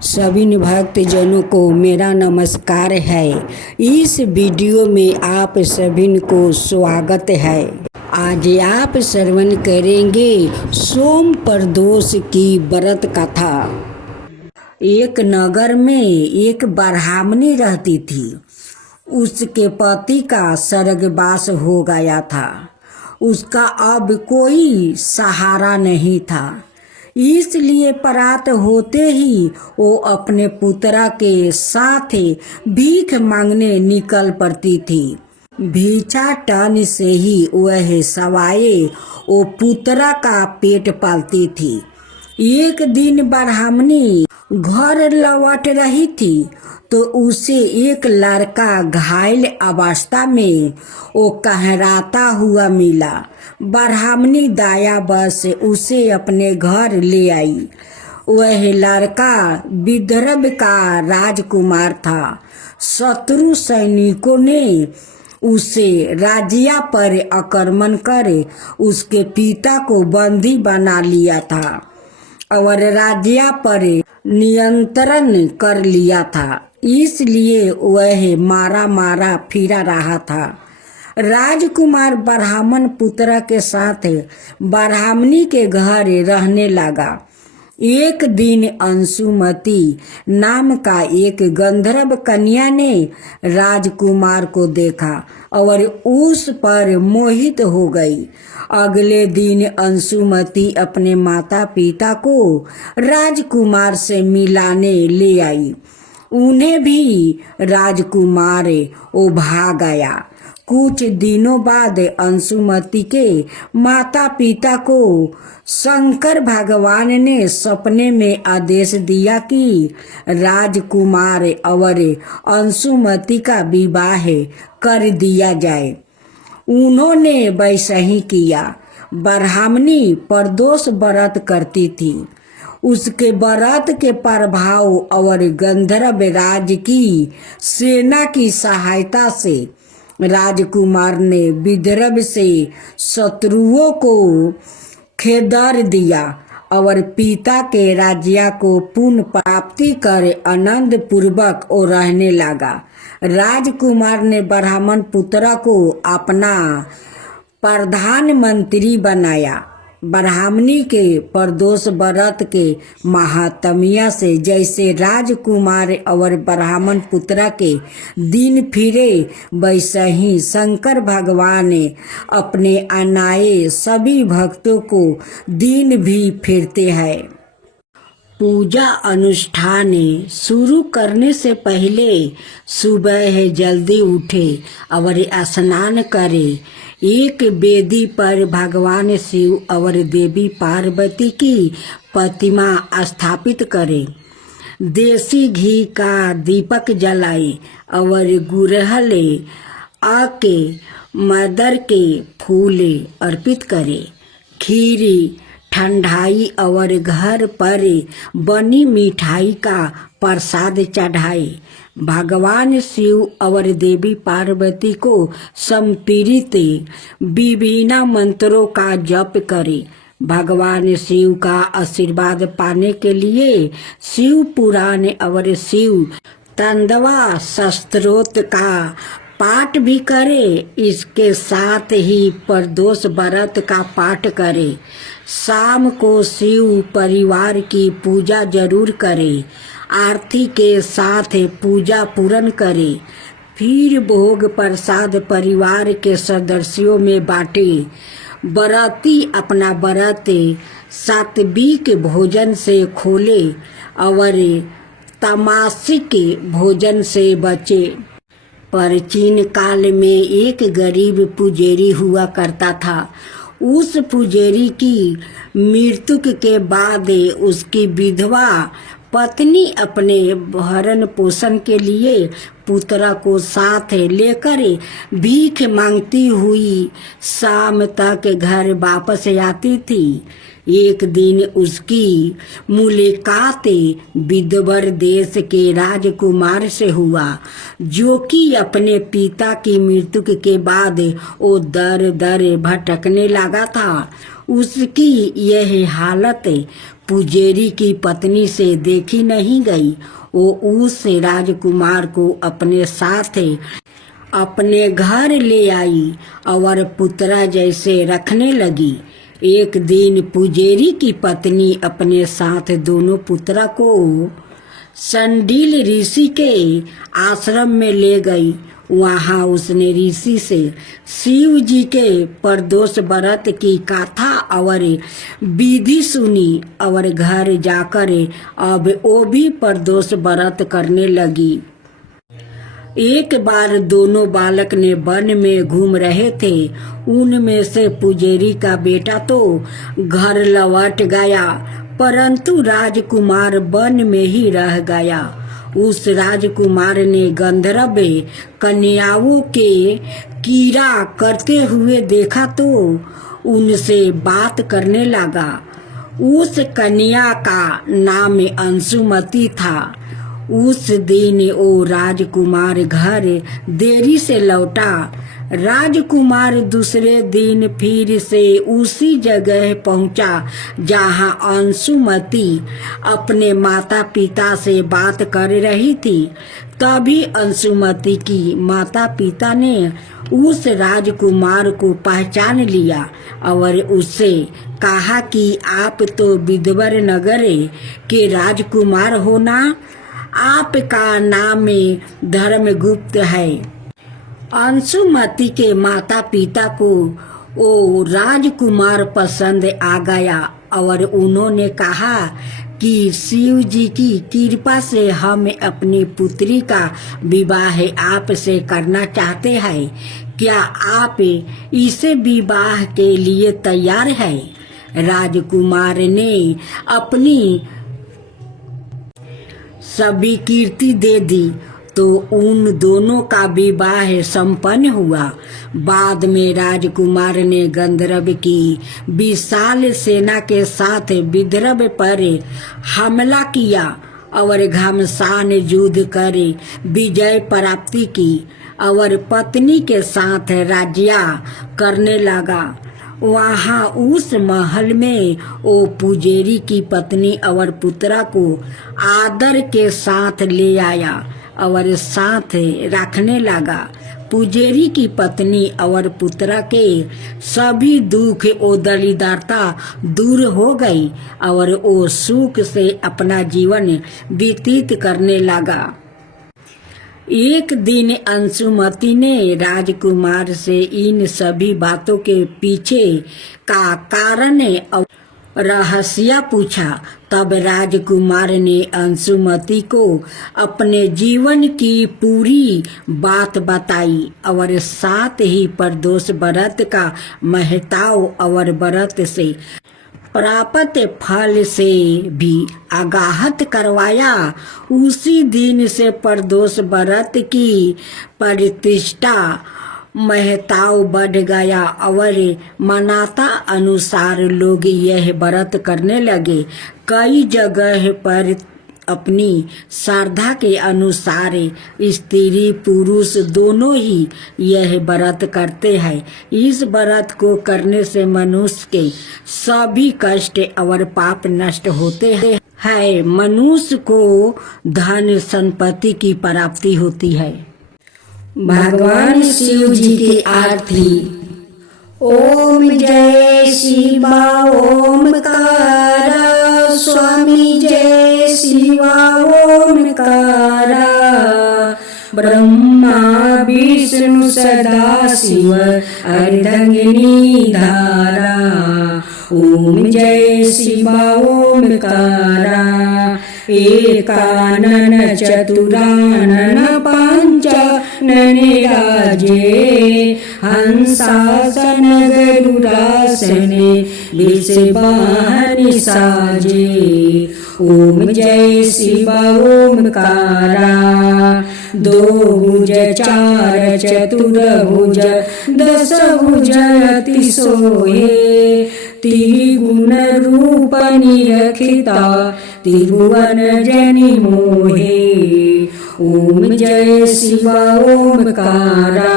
सभी भक्तजनों को मेरा नमस्कार है। इस वीडियो में आप सभी को स्वागत है। आज आप श्रवण करेंगे सोम प्रदोष की व्रत कथा। एक नगर में एक ब्राह्मणी रहती थी। उसके पति का स्वर्गवास हो गया था। उसका अब कोई सहारा नहीं था, इसलिए प्रात होते ही वो अपने पुत्रा के साथ भीख मांगने निकल पड़ती थी। भिक्षाटन से ही वह सवाए वो पुत्रा का पेट पालती थी। एक दिन ब्राह्मणी घर लौट रही थी तो उसे एक लड़का घायल अवस्था में वो कहराता हुआ मिला। ब्राह्मणी दया बस उसे अपने घर ले आई। वह लड़का विदर्भ का राजकुमार था। शत्रु सैनिकों ने उसे राज्य पर आक्रमण कर उसके पिता को बंदी बना लिया था और राज्य पर नियंत्रण कर लिया था, इसलिए वह मारा फिरा रहा था। राजकुमार ब्राह्मण पुत्र के साथ ब्राह्मणी के घर रहने लगा। एक दिन अंशुमती नाम का एक गंधर्व कन्या ने राजकुमार को देखा और उस पर मोहित हो गई। अगले दिन अंशुमती अपने माता पिता को राजकुमार से मिलाने ले आई। उन्हें भी राजकुमार वो भाग गया। कुछ दिनों बाद अंशुमती के माता पिता को शंकर भगवान ने सपने में आदेश दिया कि राजकुमार और अंशुमती का विवाह कर दिया जाए। उन्होंने वैसा ही किया। ब्राह्मणी प्रदोष व्रत करती थी। उसके व्रत के प्रभाव और गंधर्व राज की सेना की सहायता से राजकुमार ने विदर्भ से शत्रुओं को खेदार दिया और पिता के राज्य को पुनः प्राप्ति कर आनंद पूर्वक वो रहने लगा। राजकुमार ने ब्राह्मण पुत्र को अपना प्रधानमंत्री बनाया। ब्राह्मणी के प्रदोष व्रत के महात्म्य से जैसे राजकुमार और ब्राह्मण पुत्र के दिन फिरे, वैसे ही शंकर भगवान अपने अनाए सभी भक्तों को दिन भी फिरते हैं। पूजा अनुष्ठान शुरू करने से पहले सुबह जल्दी उठे और स्नान करे। एक वेदी पर भगवान शिव और देवी पार्वती की प्रतिमा स्थापित करे। देसी घी का दीपक जलाए और गुड़हल आके मदर के फूल अर्पित करे। खीरी ठंडाई और घर पर बनी मिठाई का प्रसाद चढ़ाए। भगवान शिव और देवी पार्वती को समर्पित विभिन्न मंत्रों का जप करे। भगवान शिव का आशीर्वाद पाने के लिए शिव पुराण और शिव तांडवा स्तोत्र का पाठ भी करे। इसके साथ ही प्रदोष व्रत का पाठ करे। शाम को शिव परिवार की पूजा जरूर करे। आरती के साथ पूजा पूर्ण करे। फिर भोग प्रसाद परिवार के सदस्यों में बांटे। व्रती अपना व्रत सात्विक भोजन से खोले और तामसिक भोजन से बचे। प्राचीन काल में एक गरीब पुजारी हुआ करता था। उस पुजारी की मृत्यु के बाद उसकी विधवा पत्नी अपने भरण पोषण के लिए पुत्र को साथ लेकर भीख मांगती हुई शाम तक घर वापस आती थी। एक दिन उसकी मुलाकात विदर्भ देश के राजकुमार से हुआ, जो कि अपने पिता की मृत्यु के बाद वो दर दर भटकने लगा था। उसकी यह हालत पुजेरी की पत्नी से देखी नहीं गई। वो उस राजकुमार को अपने साथ अपने घर ले आई और पुत्रा जैसे रखने लगी। एक दिन पुजेरी की पत्नी अपने साथ दोनों पुत्रा को संडील ऋषि के आश्रम में ले गई। वहाँ उसने ऋषि से शिव जी के प्रदोष व्रत की कथा और विधि सुनी और घर जाकर अब वो भी प्रदोष व्रत करने लगी। एक बार दोनों बालक ने वन में घूम रहे थे। उनमें से पुजेरी का बेटा तो घर लौट गया, परंतु राजकुमार वन में ही रह गया। उस राजकुमार ने गंधर्व कन्याओं के कीड़ा करते हुए देखा तो उनसे बात करने लगा। उस कन्या का नाम अंशुमति था। उस दिन वो राजकुमार घर देरी से लौटा। राजकुमार दूसरे दिन फिर से उसी जगह पहुंचा जहां अंशुमति अपने माता पिता से बात कर रही थी। तभी अंशुमति की माता पिता ने उस राजकुमार को पहचान लिया और उससे कहा कि आप तो विदवर नगर के राजकुमार हो ना? आपका नाम धर्मगुप्त है। अंशुमति के माता पिता को वो राजकुमार पसंद आ गया और उन्होंने कहा कि शिव जी की कृपा से हम अपनी पुत्री का विवाह आपसे करना चाहते हैं। क्या आप इसे विवाह के लिए तैयार हैं? राजकुमार ने अपनी सभी कीर्ति दे दी तो उन दोनों का विवाह संपन्न हुआ। बाद में राजकुमार ने गंधर्व की विशाल सेना के साथ विदर्भ पर हमला किया और घमासान युद्ध कर विजय प्राप्ति की और पत्नी के साथ राज्य करने लगा। वहाँ उस महल में वो पुजेरी की पत्नी और पुत्रा को आदर के साथ ले आया और साथ रखने लगा। पुजेरी की पत्नी और पुत्रा के सभी दुख और दरिद्रता दूर हो गई और वो सुख से अपना जीवन व्यतीत करने लगा। एक दिन अंशुमति ने राजकुमार से इन सभी बातों के पीछे का कारण और रहस्य पूछा। तब राजकुमार ने अंशुमति को अपने जीवन की पूरी बात बताई और साथ ही प्रदोष व्रत का महत्व और व्रत से प्राप्त फल से भी अवगत करवाया। उसी दिन से प्रदोष व्रत की प्रतिष्ठा महत्व बढ़ गया और मान्यता अनुसार लोग यह व्रत करने लगे। कई जगह पर अपनी श्रद्धा के अनुसार स्त्री पुरुष दोनों ही यह व्रत करते हैं। इस व्रत को करने से मनुष्य के सभी कष्ट और पाप नष्ट होते हैं। मनुष्य को धन संपत्ति की प्राप्ति होती है। भगवान शिव जी की आरती। ओम जय शिवा ओमकारा, स्वामी जय शिवा ओमकारा। ब्रह्मा विष्णु सदा शिव अर्धंगिनी धारा। ओम जय शिवा ओमकारा। एकानन चतुरानन पंचानन राजे। हंसासन गरुडासने विषवाहन साजे। ओम जय शिवा ओमकारा। दो भुज चार चतुर्भुज दस भुज अति सोहे। त्रिगुण रूप निरखिता त्रिभुवन जनि मोहे। ओम जय शिव ओमकारा।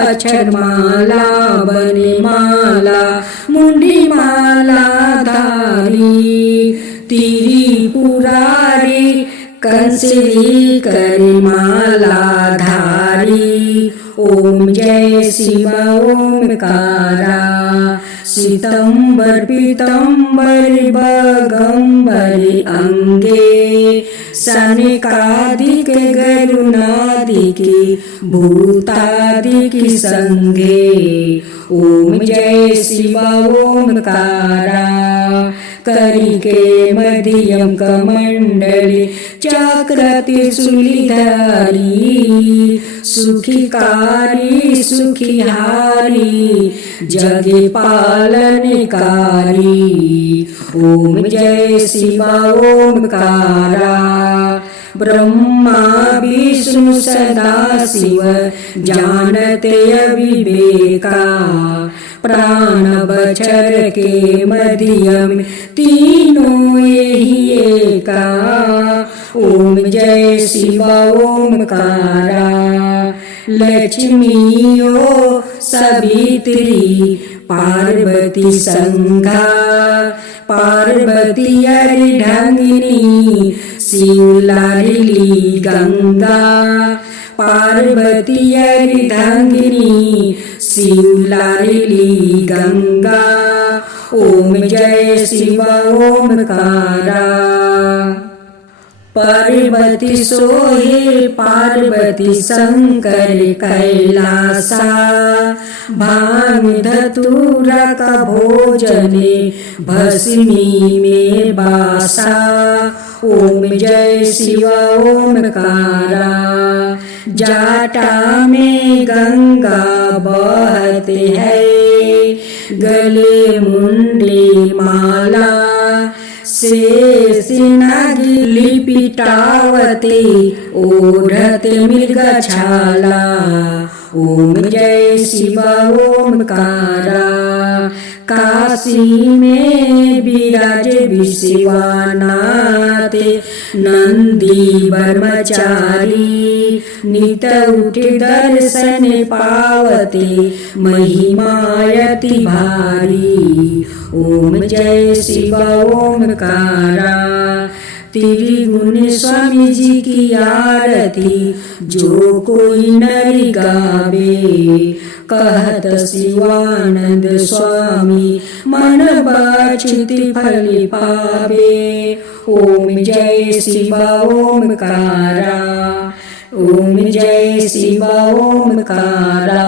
अक्षरमाला बनमाला मुंडी माला धारी, तिरी पुरारी कंसरी करमाला धारी। ओम जय शिव ओमकारा। सितंबर पीतंबर बगंबर अंगे, सनकादिक गरुणादिक भूतादिक संगे। ओम जय शिव ओमकारा। करिके मध्यम कमंडली चक्र त्रिशूलधारी, सुखिकारी सुखिहारी जगे पालनकारी। ओम जय शिव ओमकारा। ब्रह्मा विष्णु सदा शिव जानते अविवेका, प्राण बचर के मध्यम तीनों यही एका। ओम जय शिव ओमकारा। लक्ष्मीयो सवित्री पार्वती संघा, पार्वती अर्धांगिनी शिव लाडली गंगा। पार्वती अर्धांगिनी शिव लाडली गंगा। ओम जय शिव ओमकारा। पार्वती सोहे पार्वती शंकर कैलासा, भांग धतूरा का भोजने भस्मी में बासा। ओम जय शिव ओमकारा। जाटा में गंगा बहते है, गले मुंडे माला शेष नागी लिपिटावते ओढ़ते मृगछाला। ओम जय शिव ओमकारा। काशी में विराज विश्वनाथ नंदी ब्रह्मचारी, नित उठे दर्शन पावते महिमायति भारी। ओम जय शिव ओमकारा। त्रिगुण स्वामी जी की आरती जो कोई नर गावे, कहत शिवानंद स्वामी मन बाछित फल पावे। ओम जय शिव ओमकारा। ओम जय शिव ओमकारा।